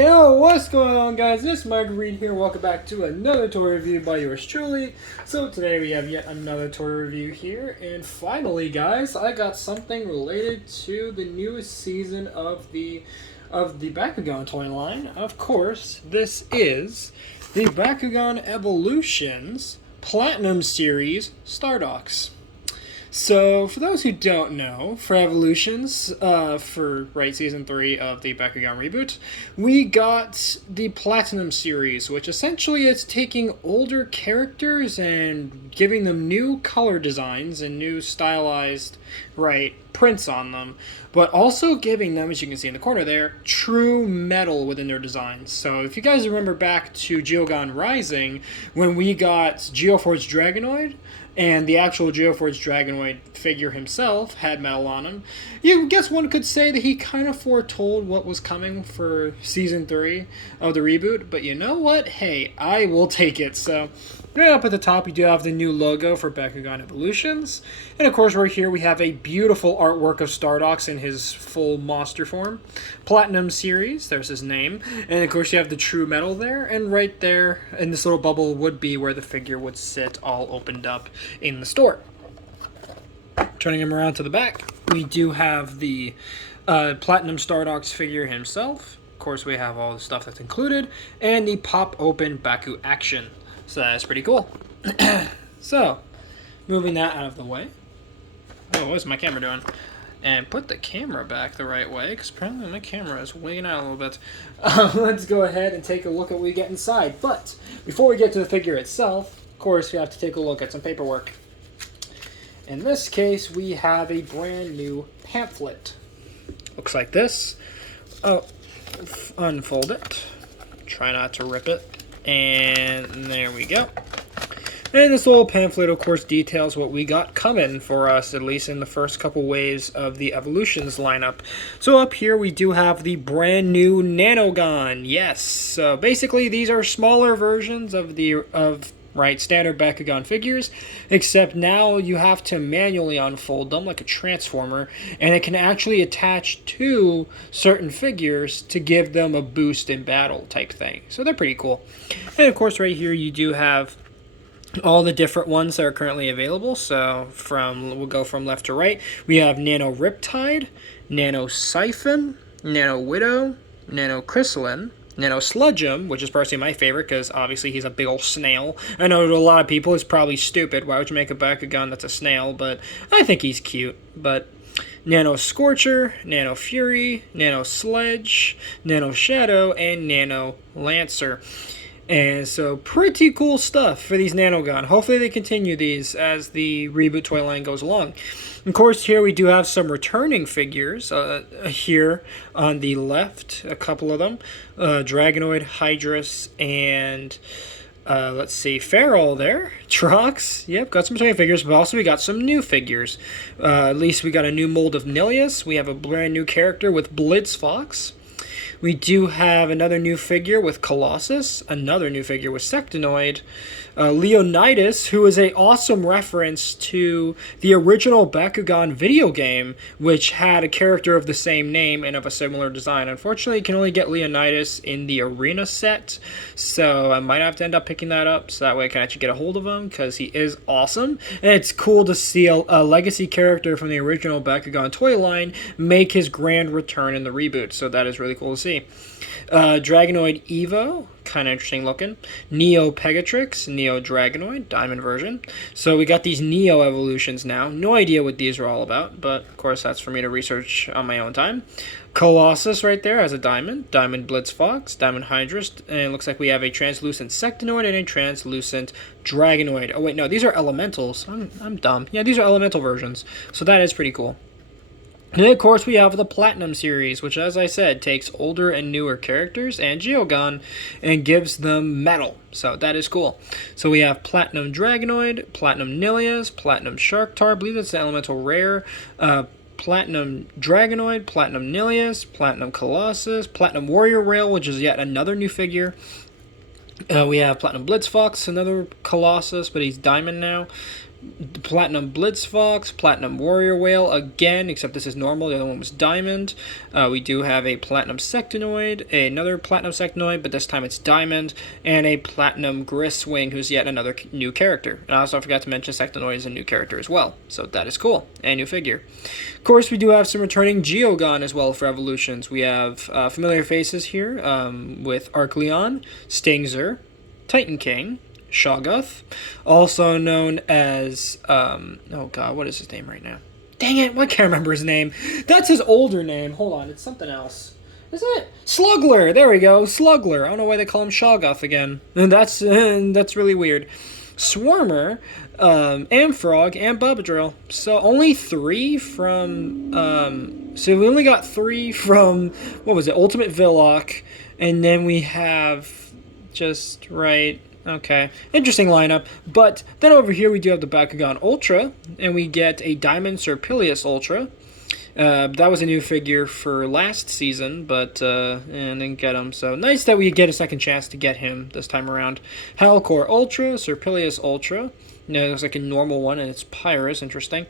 Yo, what's going on, guys? This is MRGang here. Welcome back to another toy review by yours truly. So today we have yet another toy review here, and finally, guys, I got something related to the newest season of the Bakugan toy line. Of course, this is the Bakugan Evolutions Platinum Series Stardox. So, for those who don't know, for Evolutions, for Season 3 of the Bakugan reboot, we got the Platinum Series, which essentially is taking older characters and giving them new color designs and new stylized, prints on them, but also giving them, as you can see in the corner there, true metal within their designs. So, if you guys remember back to Geogan Rising, when we got Geoforge Dragonoid, and the actual Geoforge Dragonoid figure himself had metal on him, you guess one could say that he kind of foretold what was coming for Season 3 of the reboot, but you know what? Hey, I will take it. So, right up at the top, we do have the new logo for Bakugan Evolutions, and of course right here we have a beautiful artwork of Stardox in his full monster form. Platinum Series, there's his name, and of course you have the true metal there, and right there in this little bubble would be where the figure would sit all opened up in the store. Turning him around to the back, we do have the Platinum Stardox figure himself. Of course we have all the stuff that's included, and the pop-open Baku action. So that's pretty cool. So, moving that out of the way. Oh, what's my camera doing? And put the camera back the right way, because apparently my camera is wigging out a little bit. Let's go ahead and take a look at what we get inside. But, before we get to the figure itself, of course, we have to take a look at some paperwork. In this case, we have a brand new pamphlet. Looks like this. Oh, unfold it. Try not to rip it. And there we go. And this little pamphlet, of course, details what we got coming for us, at least in the first couple waves of the Evolutions lineup. So up here we do have the brand new NanoGan. Yes, so basically these are smaller versions of standard Bakugan figures, except now you have to manually unfold them like a transformer, and it can actually attach to certain figures to give them a boost in battle type thing. So they're pretty cool. And of course right here you do have all the different ones that are currently available. So we'll go from left to right. We have Nano Riptide, Nano Siphon, Nano Widow, Nano Chrysalin, Nano Sludgeum, which is personally my favorite because obviously he's a big old snail. I know to a lot of people it's probably stupid. Why would you make a Bakugan that's a snail? But I think he's cute. But Nano Scorcher, Nano Fury, Nano Sledge, Nano Shadow, and Nano Lancer. And so, pretty cool stuff for these NanoGan. Hopefully they continue these as the reboot toy line goes along. Of course, here we do have some returning figures. Here on the left, a couple of them. Dragonoid, Hydrus, and let's see, Feral there. Trox. Yep, got some returning figures, but also we got some new figures. At least we got a new mold of Nilius. We have a brand new character with Blitzfox. We do have another new figure with Colossus, another new figure with Sectinoid, Leonidas, who is an awesome reference to the original Bakugan video game, which had a character of the same name and of a similar design. Unfortunately, you can only get Leonidas in the arena set, so I might have to end up picking that up, so that way I can actually get a hold of him, because he is awesome. And it's cool to see a legacy character from the original Bakugan toy line make his grand return in the reboot, so that is really cool to see. Dragonoid Evo, kind of interesting looking. Neo Pegatrix, Neo Dragonoid, diamond version. So we got these Neo evolutions now. No idea what these are all about, but of course that's for me to research on my own time. Colossus right there has a diamond. Diamond Blitzfox, Diamond Hydrus, and it looks like we have a translucent Sectinoid and a translucent Dragonoid. Oh wait, no, these are elementals. I'm dumb. Yeah, these are elemental versions. So that is pretty cool. And then, of course, we have the Platinum Series, which, as I said, takes older and newer characters and Geogan and gives them metal. So that is cool. So we have Platinum Dragonoid, Platinum Nilius, Platinum Sharktar, I believe that's the elemental rare, Platinum Dragonoid, Platinum Nilius, Platinum Colossus, Platinum Warrior Rail, which is yet another new figure. We have Platinum Blitzfox, another Colossus, but he's diamond now. Platinum Blitzfox, Platinum Warrior Whale again, except this is normal, the other one was Diamond. We do have a Platinum Sectonoid, another Platinum Sectonoid, but this time it's Diamond, and a Platinum Gristwing, who's yet another new character. And I also forgot to mention Sectonoid is a new character as well, so that is cool, and new figure. Of course, we do have some returning Geogon as well for evolutions. We have familiar faces here with Arcleon, Stingzer, Titan King, Shoggoth, also known as, oh god, what is his name right now? Dang it, I can't remember his name. That's his older name. Hold on, it's something else. Is it? Slugler! There we go, Slugler. I don't know why they call him Shoggoth again. And that's really weird. Swarmer, Amfrog, and Bubadrill. So only 3 from, so we only got 3 from, what was it, Ultimate Villock, and then we have just, right... Okay, interesting lineup, but then over here we do have the Bakugan Ultra, and we get a Diamond Serpilius Ultra. That was a new figure for last season, but and didn't get him, so nice that we get a second chance to get him this time around. Halcor Ultra, Serpilius Ultra. No, it looks like a normal one, and it's Pyrus, interesting.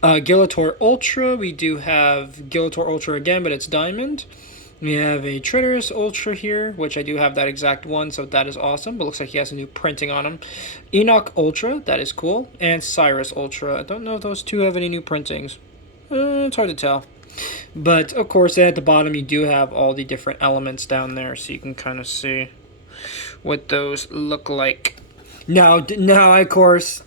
Guillotor Ultra, we do have Guillotor Ultra again, but it's Diamond. We have a Triturus Ultra here, which I do have that exact one, so that is awesome. But looks like he has a new printing on him. Enoch Ultra, that is cool. And Cyrus Ultra. I don't know if those two have any new printings. It's hard to tell. But, of course, at the bottom you do have all the different elements down there, so you can kind of see what those look like. Now, of course,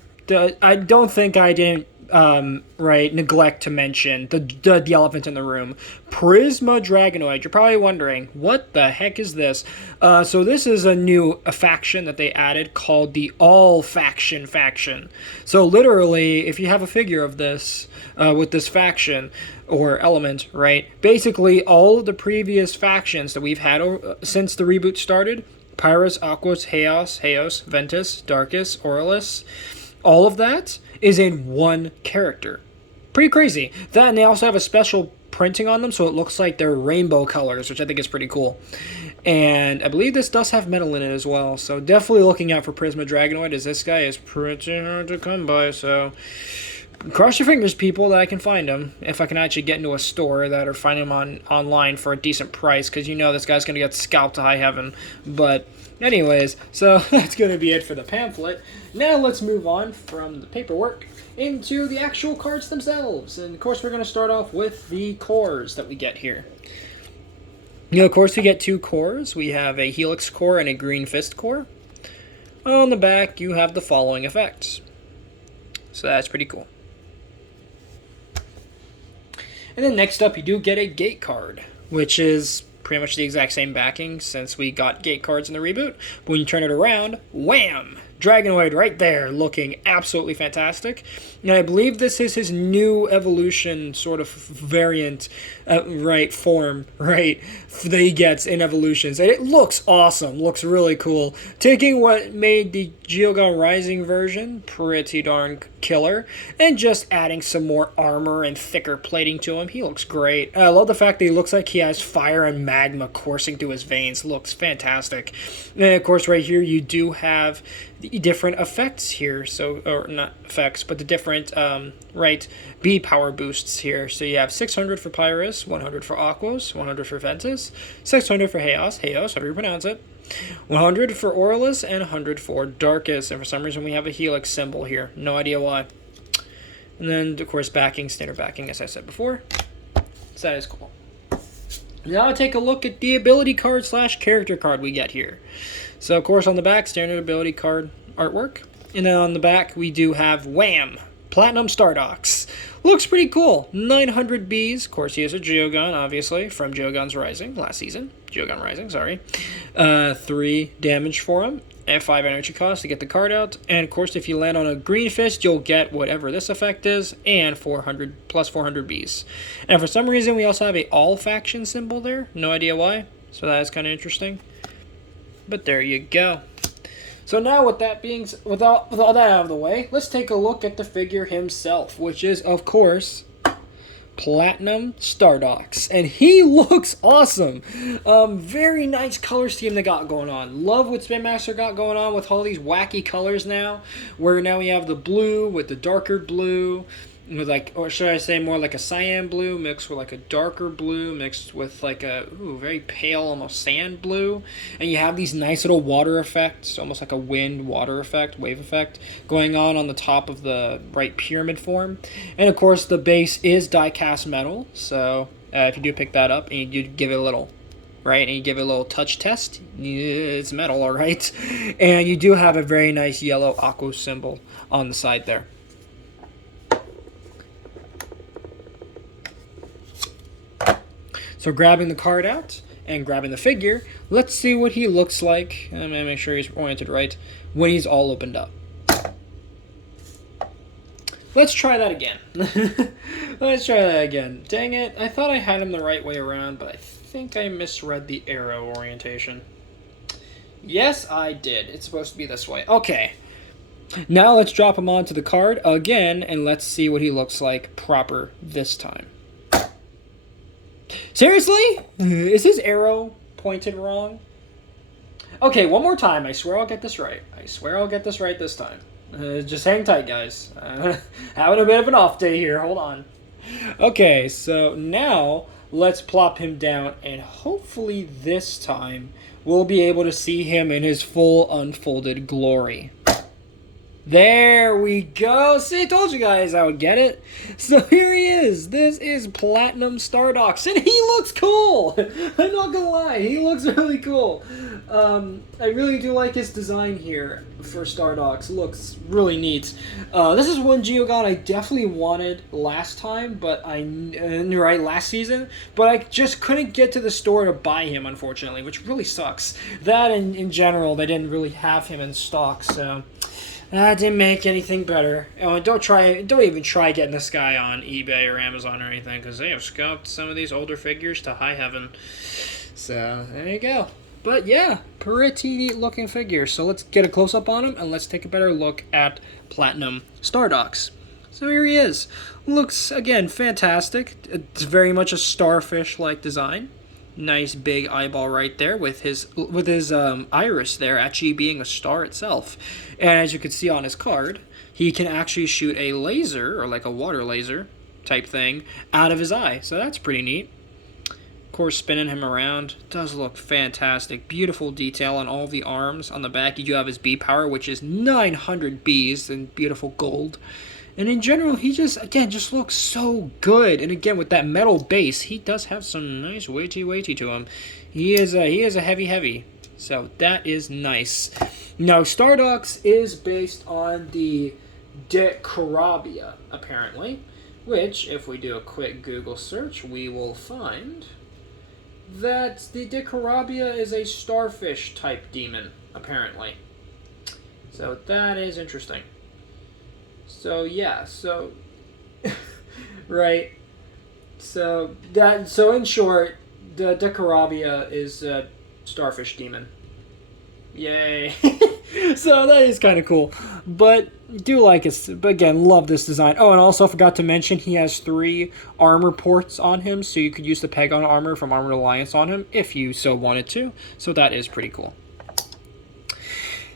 I don't think I didn't neglect to mention the elephant in the room. Prisma Dragonoid. You're probably wondering, what the heck is this? So this is a faction that they added called the All Faction faction. So literally, if you have a figure of this, with this faction, or element, right, basically all of the previous factions that we've had since the reboot started, Pyrus, Aquos, Haos, Ventus, Darkus, Aurelus, all of that is in one character. Pretty crazy. That, and they also have a special printing on them, so it looks like they're rainbow colors, which I think is pretty cool. And I believe this does have metal in it as well, so definitely looking out for Prisma Dragonoid, as this guy is pretty hard to come by, so cross your fingers, people, that I can find him, if I can actually get into a store that or find him online for a decent price, because you know this guy's going to get scalped to high heaven. But anyways, so that's going to be it for the pamphlet. Now let's move on from the paperwork into the actual cards themselves. And of course we're going to start off with the cores that we get here. Of course we get 2 cores. We have a Helix core and a Green Fist core. On the back you have the following effects. So that's pretty cool. And then next up you do get a Gate card, which is pretty much the exact same backing since we got Gate cards in the reboot. But when you turn it around, wham! Dragonoid right there, looking absolutely fantastic. And I believe this is his new evolution sort of variant, form, that he gets in evolutions. And it looks awesome, looks really cool. Taking what made the Geogon Rising version pretty darn killer, and just adding some more armor and thicker plating to him. He looks great. I love the fact that he looks like he has fire and magma coursing through his veins. Looks fantastic. And of course right here you do have the different effects here, so, or not effects, but the different, B power boosts here. So you have 600 for Pyrus, 100 for Aquos, 100 for Ventus, 600 for Haos, however you pronounce it, 100 for Aurelus, and 100 for Darkus. And for some reason we have a Helix symbol here. No idea why. And then, of course, backing, standard backing, as I said before. So that is cool. Now take a look at the ability card / character card we get here. So, of course, on the back, standard ability card artwork. And then on the back, we do have Wham! Platinum Stardox. Looks pretty cool. 900 Bs. Of course, he is a Geogon, obviously, from Geogon's Rising, last season. Geogon Rising, sorry. 3 damage for him, and 5 energy cost to get the card out. And, of course, if you land on a Green Fist, you'll get whatever this effect is, and 400 plus 400 Bs. And for some reason, we also have a all-faction symbol there. No idea why. So that is kind of interesting. But there you go. So now with all that out of the way, let's take a look at the figure himself, which is, of course, Platinum Stardox, and he looks awesome. Very nice color scheme they got going on. Love what Spin Master got going on with all these wacky colors now, where now we have the blue with the darker blue, with like, or should I say more like a cyan blue mixed with like a darker blue mixed with like a very pale almost sand blue, and you have these nice little water effects, almost like a wind water effect, wave effect going on the top of the right pyramid form. And of course the base is die cast metal, so if you do pick that up and you do give it a little right, and you give it a little touch test, it's metal, all right. And you do have a very nice yellow aqua symbol on the side there. So grabbing the card out and grabbing the figure, let's see what he looks like. I'm going to make sure he's oriented right when he's all opened up. Let's try that again. Let's try that again. Dang it, I thought I had him the right way around, but I think I misread the arrow orientation. Yes, I did. It's supposed to be this way. Okay. Now let's drop him onto the card again, and let's see what he looks like proper this time. Seriously? Is his arrow pointed wrong? Okay, one more time. I swear I'll get this right. I swear I'll get this right this time. Just hang tight, guys. Having a bit of an off day here. Hold on. Okay, so now let's plop him down, and hopefully this time we'll be able to see him in his full unfolded glory. There we go. See, I told you guys I would get it. So here he is. This is Platinum Stardox, and he looks cool. I'm not gonna lie, he looks really cool. I really do like his design here for Stardox. Looks really neat. This is one Geogon I definitely wanted last time, but last season, but I just couldn't get to the store to buy him, unfortunately, which really sucks. That and in general, they didn't really have him in stock, so that didn't make anything better. Oh, don't even try getting this guy on eBay or Amazon or anything, because they have scalped some of these older figures to high heaven. So there you go. But yeah, pretty neat looking figure. So let's get a close up on him, and let's take a better look at Platinum Stardox. So here he is. Looks again fantastic. It's very much a starfish-like design. Nice big eyeball right there with his iris there actually being a star itself. And as you can see on his card, he can actually shoot a laser, or like a water laser type thing, out of his eye. So that's pretty neat. Of course, spinning him around does look fantastic. Beautiful detail on all the arms. On the back, you do have his B power, which is 900 Bs in beautiful gold. And in general, he just looks so good. And again, with that metal base, he does have some nice weighty to him. He is a heavy. So that is nice. Now, Stardox is based on the Decarabia, apparently. Which, if we do a quick Google search, we will find that the Decarabia is a starfish-type demon, apparently. So that is interesting. So yeah, so right. So in short, the Decarabia is a starfish demon. Yay. So that is kind of cool. But do like it. But again, love this design. Oh, and also forgot to mention he has 3 armor ports on him, so you could use the Pegon armor from Armored Alliance on him if you so wanted to. So that is pretty cool.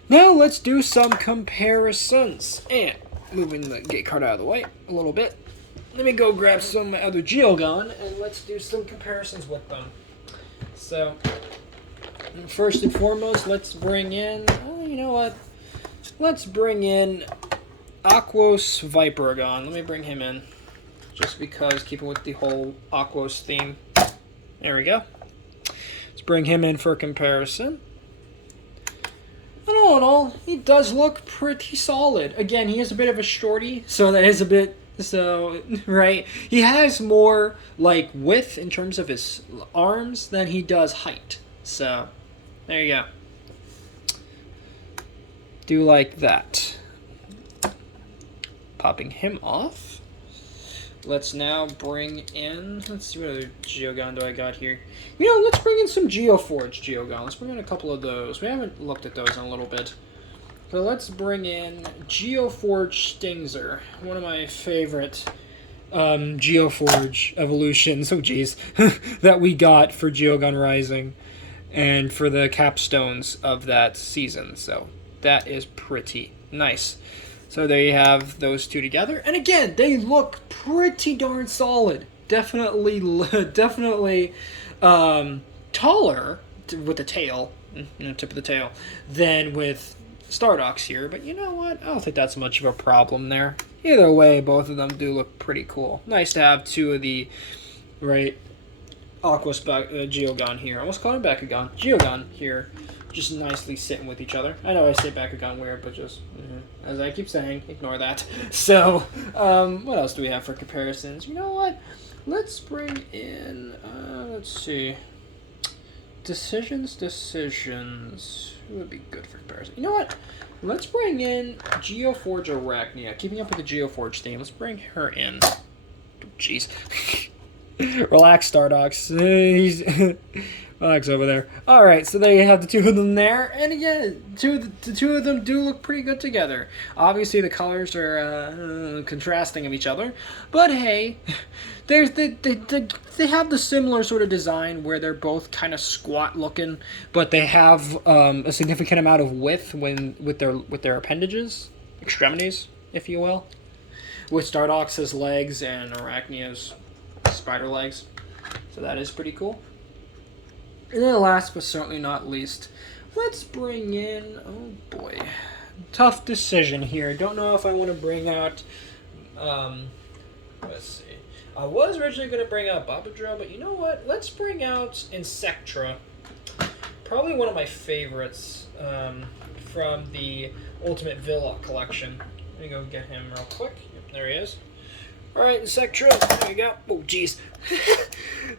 Now let's do some comparisons. And moving the gate card out of the way a little bit. Let me go grab some of my other Geogon, and let's do some comparisons with them. So, first and foremost, let's bring in, you know what? Let's bring in Aquos Vipergon. Let me bring him in, just because, keeping with the whole Aquos theme. There we go. Let's bring him in for comparison. And all in all, he does look pretty solid. Again, he is a bit of a shorty, so that is a bit, right? He has more, like, width in terms of his arms than he does height. So, there you go. Do like that. Popping him off. Let's now bring in, let's see what other Geogon do I got here. You know, let's bring in some Geoforge Geogon. Let's bring in a couple of those. We haven't looked at those in a little bit. So let's bring in Geoforge Stingzer, one of my favorite Geoforge evolutions, oh geez, that we got for Geogun Rising and for the capstones of that season. So that is pretty nice. So there you have those two together. And again, they look pretty darn solid. Definitely taller with the tail, tip of the tail, than with Stardox here. But you know what? I don't think that's much of a problem there. Either way, both of them do look pretty cool. Nice to have two of the, right, Geogun here. I almost called him Bakugan. Geogun here. Just nicely sitting with each other. I know I say Bakugan weird, but just, as I keep saying, ignore that. So, what else do we have for comparisons? You know what? Let's bring in, let's see. Decisions. Who would be good for comparison? You know what? Let's bring in Geoforge Arachnia. Keeping up with the Geoforge theme, let's bring her in. Jeez. Relax, Stardox. Relax over there. Alright, so there you have the two of them there. And again, the two of them do look pretty good together. Obviously, the colors are contrasting of each other. But hey, they have the similar sort of design where they're both kind of squat looking, but they have a significant amount of width with their appendages, extremities, if you will. With Stardox's legs and Arachnia's spider legs. So that is pretty cool. And then last but certainly not least, let's bring in, oh boy, tough decision here. Don't know if I want to bring out, let's see. I was originally going to bring out Babadra, but you know what? Let's bring out Insectra. Probably one of my favorites from the Ultimate Villa collection. Let me go get him real quick. Yep, there he is. Alright, Insectra, there you go. Oh, jeez.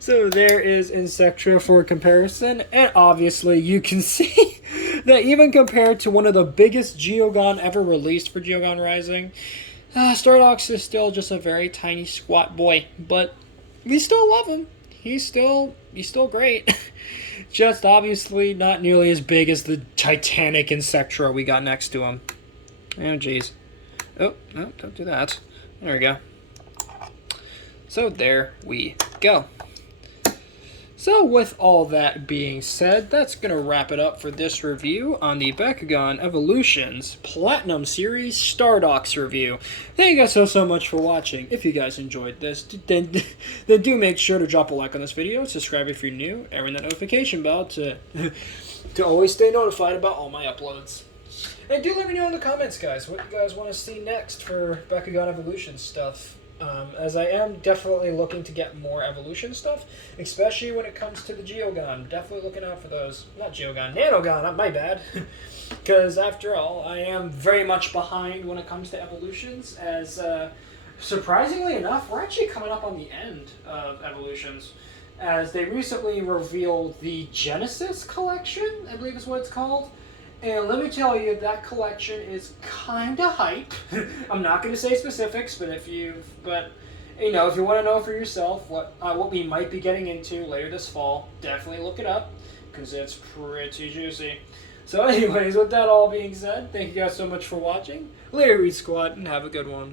So there is Insectra for comparison, and obviously you can see that even compared to one of the biggest Geogun ever released for Geogun Rising, Stardox is still just a very tiny squat boy, but we still love him. He's still great. Just obviously not nearly as big as the Titanic Insectra we got next to him. Oh, jeez. Oh, no, don't do that. There we go. So there we go. So with all that being said, that's going to wrap it up for this review on the Bakugan Evolutions Platinum Series Stardox review. Thank you guys so much for watching. If you guys enjoyed this, then do make sure to drop a like on this video, subscribe if you're new, and ring that notification bell to always stay notified about all my uploads. And do let me know in the comments, guys, what you guys want to see next for Bakugan Evolution stuff. As I am definitely looking to get more evolution stuff, especially when it comes to the Geogun. Definitely looking out for those. Not Geogun, Nanogun, my bad. Because after all, I am very much behind when it comes to evolutions, as surprisingly enough, we're actually coming up on the end of evolutions, as they recently revealed the Genesis collection, I believe is what it's called. And let me tell you, that collection is kind of hype. I'm not going to say specifics, but if you want to know for yourself what we might be getting into later this fall, definitely look it up, because it's pretty juicy. So anyways, with that all being said, thank you guys so much for watching. Later, Reed Squad, and have a good one.